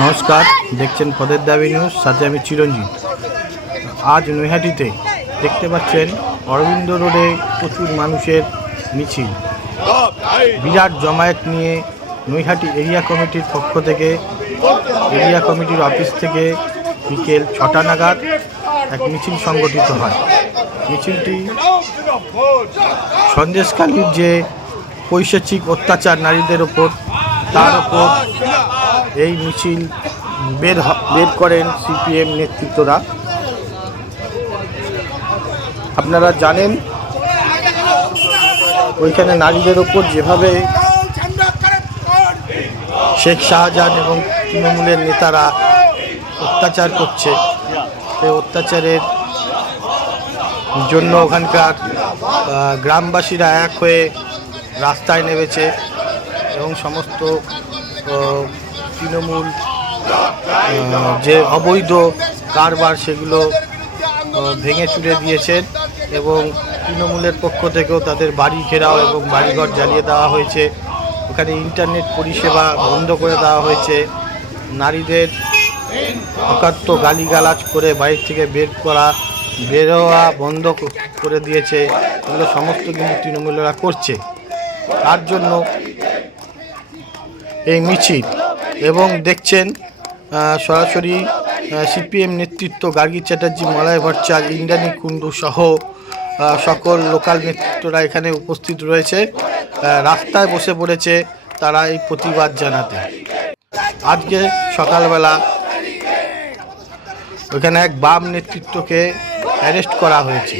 নমস্কার, দেখছেন পথের দাবি নিউজ, সাথে আমি চিরঞ্জিত। আজ নৈহাটিতে দেখতে পাচ্ছেন অরবিন্দ রোডে প্রচুর মানুষের মিছিল, বিরাট জমায়েত নিয়ে নৈহাটি এরিয়া কমিটির পক্ষ থেকে, এরিয়া কমিটির অফিস থেকে বিকেল 6টা নাগাদ এক মিছিল সংগঠিত হয়। মিছিলটি সন্দেশখালীর যে পৈশাচিক অত্যাচার নারীদের ওপর, তার ওপর এই মিছিল বের করেন সিপিএম নেতৃত্বরা। আপনারা জানেন ওইখানে নারীদের ওপর যেভাবে শেখ শাহজাহান এবং তৃণমূলের নেতারা অত্যাচার করছে, সেই অত্যাচারের জন্য ওখানকার গ্রামবাসীরা এক হয়ে রাস্তায় নেমেছে এবং সমস্ত তৃণমূল যে অবৈধ কারবার সেগুলো ভেঙে চুরে দিয়েছেন এবং তৃণমূলের পক্ষ থেকেও তাদের বাড়ি ঘেরাও এবং বাড়িঘর জ্বালিয়ে দেওয়া হয়েছে। ওখানে ইন্টারনেট পরিষেবা বন্ধ করে দেওয়া হয়েছে। নারীদের অকাত্য গালিগালাজ করে বাড়ি থেকে বেরোয়া বন্ধ করে দিয়েছে। এগুলো সমস্ত কিন্তু তৃণমূলেরা করছে। তার জন্য এই মিছিল, এবং দেখছেন সরাসরি সিপিএম নেতৃত্ব গার্গী চ্যাটার্জি, মলয় ভট্টাচার্য, ইন্দ্রাণী কুণ্ডু সহ সকল লোকাল নেতৃত্বরা এখানে উপস্থিত রয়েছে। রাস্তায় বসে পড়েছে তারা এই প্রতিবাদ জানাতে। আজকে সকালবেলা ওখানে এক বাম নেতৃত্বকে অ্যারেস্ট করা হয়েছে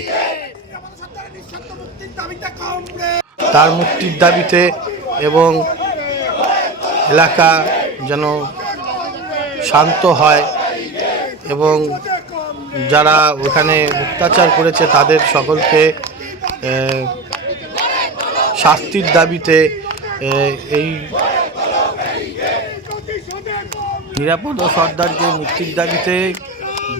তার মুক্তির দাবিতে, এবং এলাকা যেন শান্ত হয় এবং যারা ওখানে অত্যাচার করেছে তাদের সকলকে শাস্তির দাবিতে, এই নিরাপদ সর্দারকে মুক্তির দাবিতে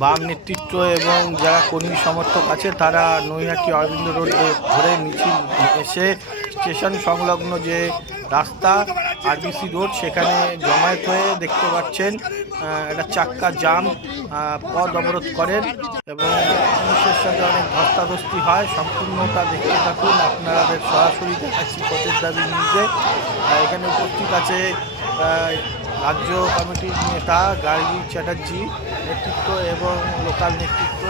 বাম নেতৃত্ব এবং যারা কর্মী সমর্থক আছে তারা নৈহাটি অরবিন্দ রোড ধরে মিছিল এসে স্টেশন সংলগ্ন যে রাস্তা আরবিসি রোড সেখানে জমায়েত হয়ে দেখতে পাচ্ছেন একটা চাক্কা জাম, পথ অবরোধ করেন এবং পুলিশের সাথে অনেক ধস্তাধস্তি হয়। সম্পূর্ণটা দেখতে থাকুন, আপনাদের সরাসরি দেখাচ্ছি পথের দাবি নিউজে। এখানে উপস্থিত আছে রাজ্য কমিটির নেতা গার্গী চ্যাটার্জি নেতৃত্ব এবং লোকাল নেতৃত্ব,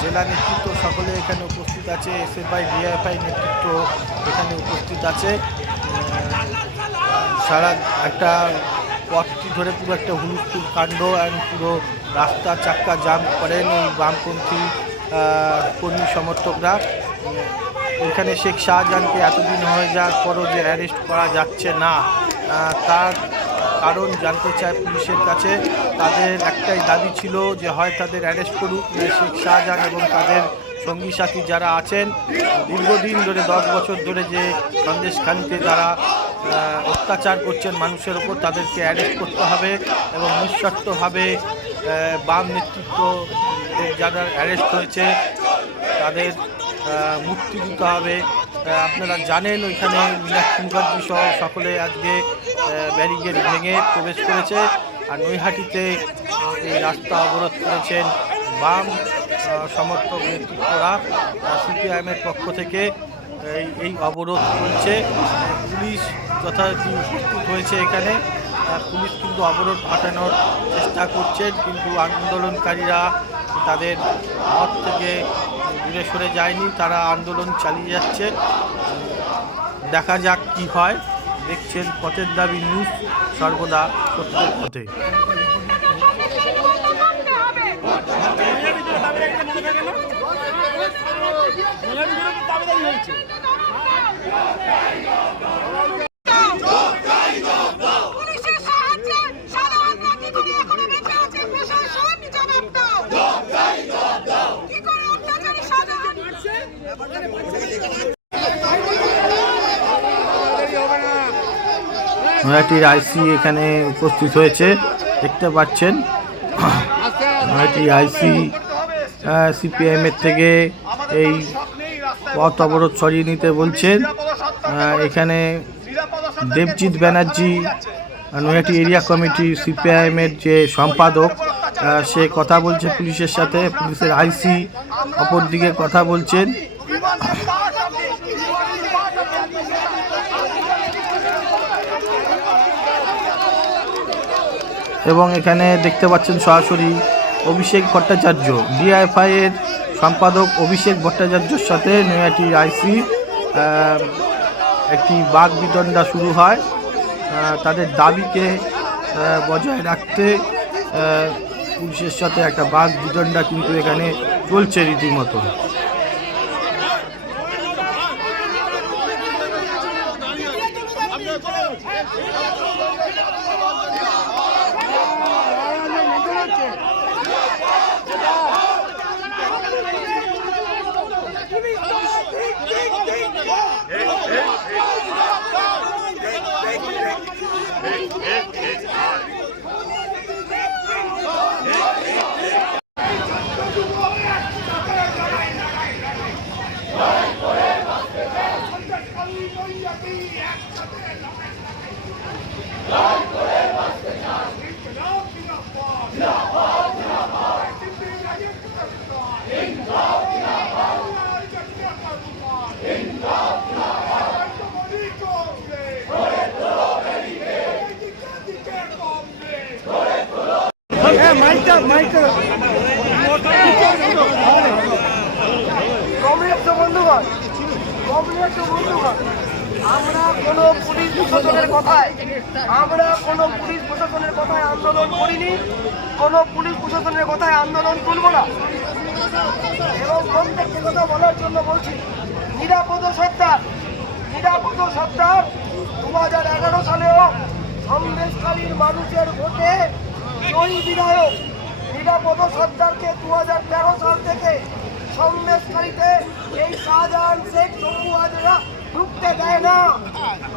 জেলা নেতৃত্ব সকলে এখানে উপস্থিত আছে। এসএফআই ডিএফআই নেতৃত্ব এখানে উপস্থিত আছে। সারা একটা পথটি ধরে পুরো একটা হুলস্থুল কাণ্ড, অ্যান্ড পুরো রাস্তা চাক্কা জাম করেন এই বামপন্থী কর্মী সমর্থকরা। এখানে শেখ শাহজাহানকে এতদিন হয়ে যাওয়ার পরও যে অ্যারেস্ট করা যাচ্ছে না, তার কারণ জানতে চায় পুলিশের কাছে। তাদের একটাই দাবি ছিল যে হয় তাদের অ্যারেস্ট করুক, শেখ শাহজাহান এবং তাদের সঙ্গী সাথী যারা আছেন দীর্ঘদিন ধরে 10 বছর ধরে যে সন্দেশখালীতে তারা অত্যাচার করছেন মানুষের ওপর, তাদেরকে অ্যারেস্ট করতে হবে এবং নিঃশর্তভাবে বাম নেতৃত্ব যারা অ্যারেস্ট হয়েছে তাদের মুক্তি দিতে হবে। আপনারা জানেন ওইখানে মীনাক্ষী মুখার্জি সহ সকলে আজকে ব্যারিকেড ভেঙে প্রবেশ করেছে, আর নৈহাটিতে এই রাস্তা অবরোধ করেছেন বাম সমর্থক নেতৃত্বরা। সিপিআইএমের পক্ষ থেকে এই অবরোধ চলছে। পুলিশ যথারীতি উপস্থিত হয়েছে এখানে। পুলিশ কিন্তু অবরোধ কাটানোর চেষ্টা করছেন, কিন্তু আন্দোলনকারীরা তাদের মত থেকে দূরে সরে যায়নি, তারা আন্দোলন চালিয়ে যাচ্ছে। দেখা যাক কি হয়। দেখছেন পথের দাবি নিউজ, সর্বদা সত্যের পথে। নৈহাটির আইসি এখানে উপস্থিত হয়েছে, দেখতে পাচ্ছেন। নৈহাটি আইসি সিপিএমের থেকে এই পথ অবরোধ সরিয়ে নিতে বলছেন। এখানে দেবজিৎ ব্যানার্জি নৈহাটি এরিয়া কমিটি সিপিআইএমের যে সম্পাদক, সে কথা বলছে পুলিশের সাথে। পুলিশের আইসি অপরদিকে কথা বলছেন। এবং এখানে দেখতে পাচ্ছেন সরাসরি অভিষেক ভট্টাচার্য, ডিআইএফআই এর সম্পাদক অভিষেক ভট্টাচার্যের সাথে নৈহাটির আইসি একটি বাক বিতণ্ডা শুরু হয়। তাদের দাবিকে বজায় রাখতে পুলিশের সাথে একটা বাক বিতণ্ডা কিন্তু এখানে চলছে রীতিমতো। আমরা কোনো পুলিশ প্রশাসনের কথায় আন্দোলন করিনি, কোনো পুলিশ প্রশাসনের কথায় আন্দোলন তুলব না। এবং প্রত্যেকটি কথা বলার জন্য বলছি, নিরাপদ সত্তার 2011 সালেও সন্দেশখালীর মানুষের ভোটে জয়ী বিধায়ক নিরাপদ সত্তারকে 2013 সাল থেকে সন্দেশখালীতে এই শাহজাহান শেখ শম্ভু হাজরা ঢুকতে দেয় না।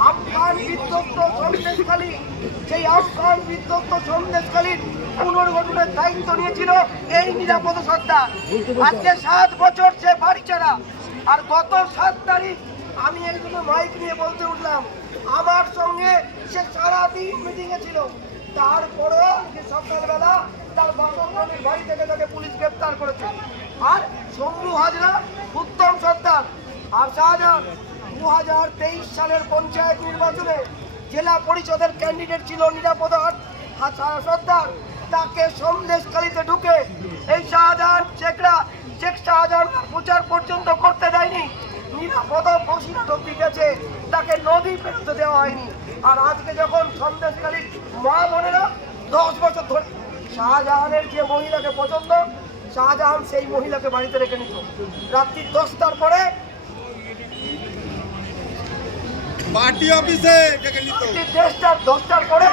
আমফান বিধ্বস্ত সন্দেশখালী, সেই আমফান বিধ্বস্ত সন্দেশখালীর পুনর্গঠনের দায়িত্ব নিয়েছিল এই নিরাপদ সত্তার। আজকে 7 বছর সে বাড়ি ছাড়া। আর গত 7 তারিখ আমি একজনে মাইক নিয়ে বলতে উঠলাম, আমার সঙ্গে সে সারাদিন মিটিংয়ে ছিল। তারপরেও সকালবেলা তার বাসভবনের বাড়ি থেকে তাকে পুলিশ গ্রেপ্তার করেছে। আর শম্ভু হাজরা, উত্তম সর্দার আর শাহজাহান 2023 সালের পঞ্চায়েত নির্বাচনে জেলা পরিষদের ক্যান্ডিডেট ছিল নিরাপদ সর্দার। তাকে সন্দেশখালীতে ঢুকে এই শাহজাহান শেখ শাহজাহান প্রচার পর্যন্ত করতে দেয়নি। নিরাপদ বসিরহাট অব্দি গেছে, তাকে নদী পেরোতে দেওয়া হয়নি। আর আজকে যখন সন্দেশখালীর মা বোনেরা 10 বছর ধরে শাহজাহানের যে মহিলাকে পছন্দ, শাহজাহান সেই মহিলাকে বাড়িতে রেখে নিত। রাত্রি 10টার পরে পার্টি অফিসে ডেকে নিত। 10টার পরে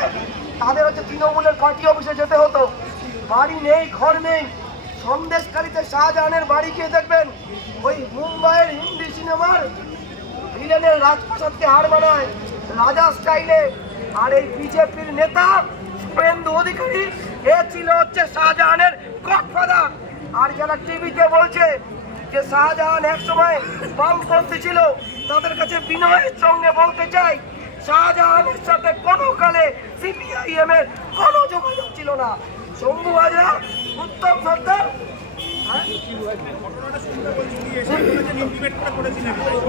তাদের হচ্ছে তৃণমূলের পার্টি অফিসে যেতে হতো। বাড়ি নেই, ঘর নেই। সন্দেশখালীতে শাহজাহানের বাড়ি গিয়ে দেখবেন ওই মুম্বাইয়ের হিন্দি সিনেমার ভিলেনের রাজপ্রাসাদকে হার মানায় রাজা স্টাইলে। আর এই বিজেপির নেতা শুভেন্দু অধিকারী, এ ছিল হচ্ছে শাহজাহানের গডফাদার। আর যারা টিভিতে বলছে যে শাহজাহান একসময় বামপন্থী ছিল, তাদের কাছে বিনয়ের সঙ্গে বলতে চাই, শাহজাহানের সাথে কোনো কালে সিপিআইএম এর কোনো যোগাযোগ ছিল না। শম্ভু হাজরা, উত্তম সর্দার,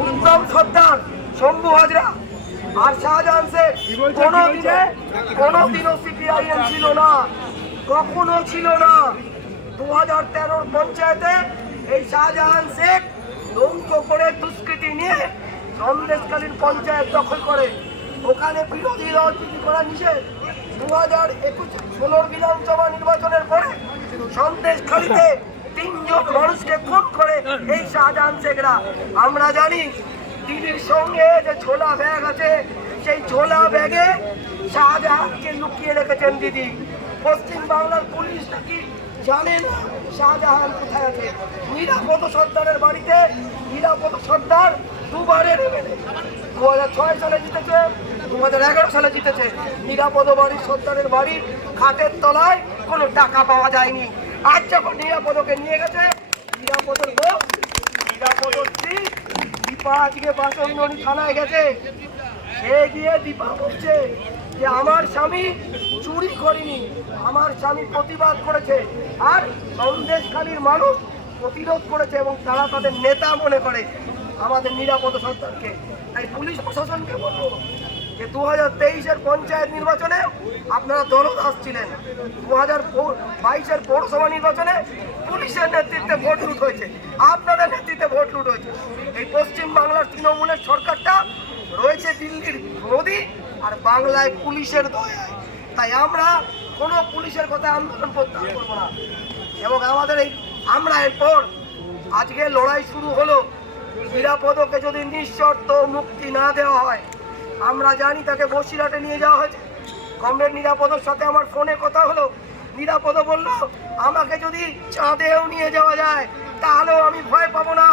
উত্তম সর্দার, শম্ভু হাজরা আর শাহজাহান শেখ কোনোদিনও সিপিআইএম ছিল না, কখনো ছিল না। 2013 পঞ্চায়েতে এই শাহজাহান শেখ ধ্বংস করে দুষ্কৃতি নিয়ে সন্দেশখালীর পঞ্চায়েত দখল করে। ওখানে বিরোধী রাজনীতি করা নিষেধ। 2016 বিধানসভা নির্বাচনের পরে সন্দেশখালীতে 3 জন মানুষকে খুন করে এই শাহজাহান শেখরা। আমরা জানি দিদির সঙ্গে যে ছোলা ব্যাগ আছে, সেই ছোলা ব্যাগে শাহজাহানকে লুকিয়ে রেখেছেন দিদি। পশ্চিম বাংলার পুলিশ নাকি জানে না শাহজাহান কোথায় আছে। নিরাপদ সর্দারের বাড়িতে নিরাপদ সর্দার দুবারের এমএলএ, 2006 সালে জিতেছে, 2011 সালে জিতেছে। নিরাপদ বাড়ির সর্দারের বাড়ির খাটের তলায় কোনো টাকা পাওয়া যায়নি। আজ যখন নিরাপদকে নিয়ে গেছে, নিরাপদর বউ, নিরাপদ দীপা আজকে বাসন্তী থানায় গেছে। সে গিয়ে দীপা বলছে যে যে আমার স্বামী চুরি করেনি, আমার স্বামী প্রতিবাদ করেছে, আর সন্দেশখালীর মানুষ প্রতিরোধ করেছে এবং তারা তাদের নেতা মনে করে আমাদের নিরাপদ সরকারকে। তাই পুলিশ প্রশাসনকে বলবো যে 2023-এর পঞ্চায়েত নির্বাচনে আপনারা দলদাস ছিলেন, 2022-এর পৌরসভা নির্বাচনে পুলিশের নেতৃত্বে ভোট লুট হয়েছে, আপনাদের নেতৃত্বে ভোট লুট হয়েছে। এই পশ্চিম বাংলার তৃণমূলের সরকারটা রয়েছে দিল্লির মোদি আর বাংলায় পুলিশের দয়ায়। তাই আমরা কোনো পুলিশের কথা আন্দোলন প্রত্যাহার করবো না এবং আমরা এরপর আজকে লড়াই শুরু হলো। নিরাপদকে যদি নিঃশর্ত মুক্তি না দেওয়া হয়, আমরা জানি তাকে বসিরহাটে নিয়ে যাওয়া হয়েছে। কমরেড নিরাপদর সাথে আমার ফোনে কথা হলো, নিরাপদ বলল আমাকে যদি চাঁদেও নিয়ে যাওয়া যায় তাহলেও আমি ভয় পাবো না,